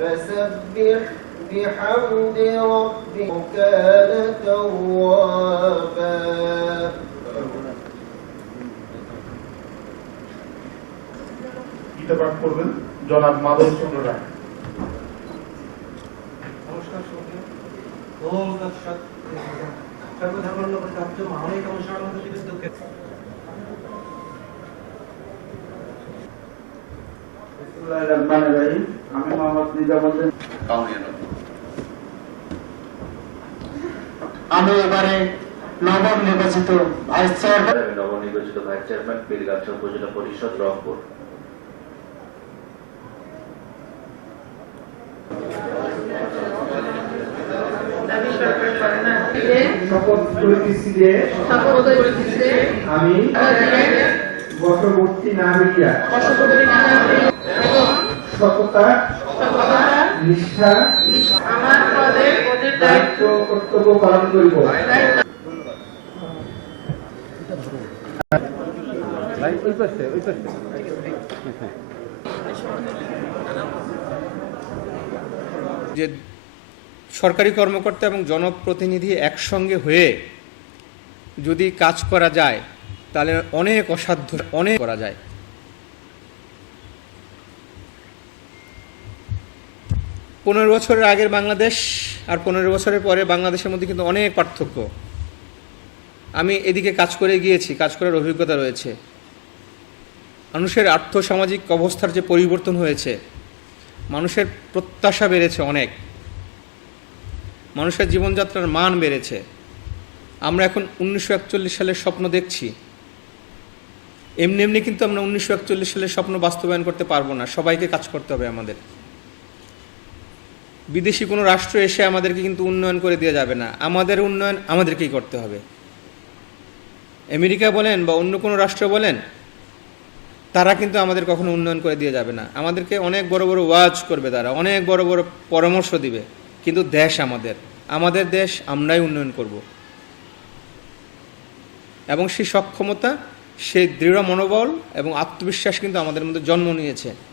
فسبح بحمد ربك كان توابا গীতা পাঠ করবেন জনাব মাধব চন্দ্র রায় নমস্কার সবাইকে ওম তৎসৎ সর্বধর্মান্ন প্রাপ্ত মহানৈকম শরণাগত দুঃখে আমি মোহাম্মদ নিজামুদ্দিন আমি এবারে নবম নির্বাচিত ভাইস চেয়ারম্যান। নবনির্বাচিত ভাইস চেয়ারম্যান পীরগাছা উপজেলা পরিষদ রংপুর। শপথ করিতেছি যে শপথ করিতেছি যে আমি বশবর্তী না হইয়া বশবর্তী না হইয়া এবং সততা, নিষ্ঠা, দায়িত্ব কর্তব্য পালন যে সরকারি কর্মকর্তা এবং জনপ্রতিনিধি একসঙ্গে হয়ে যদি কাজ করা যায়, তাহলে অনেক অসাধ্য, অনেক করা যায়। পনেরো বছরের আগের বাংলাদেশ আর পনেরো বছরের পরে বাংলাদেশের মধ্যে কিন্তু অনেক পার্থক্য। আমি এদিকে কাজ করে গিয়েছি, কাজ করার অভিজ্ঞতা রয়েছে। মানুষের আর্থসামাজিক অবস্থার যে পরিবর্তন হয়েছে, মানুষের প্রত্যাশা বেড়েছে অনেক। মানুষের জীবনযাত্রার মান বেড়েছে। আমরা এখন উনিশশো একচল্লিশ সালের স্বপ্ন দেখছি। এমনি এমনি কিন্তু আমরা উনিশশো একচল্লিশ সালের স্বপ্ন বাস্তবায়ন করতে পারব না। সবাইকে কাজ করতে হবে আমাদের। বিদেশি কোনো রাষ্ট্র এসে আমাদেরকে কিন্তু উন্নয়ন করে দিয়ে যাবে না। আমাদের উন্নয়ন আমাদেরকেই করতে হবে। আমেরিকা বলেন বা অন্য কোনো রাষ্ট্র বলেন, তারা কিন্তু আমাদের কখনো উন্নয়ন করে দিয়ে যাবে না। আমাদেরকে অনেক বড় বড় ওয়াজ করবে তারা, অনেক বড় বড় পরামর্শ দিবে। কিন্তু দেশ আমাদের আমাদের দেশ আমরাই উন্নয়ন করব। এবং সেই সক্ষমতা, সেই দৃঢ় মনোবল এবং আত্মবিশ্বাস কিন্তু আমাদের মধ্যে জন্ম নিয়েছে।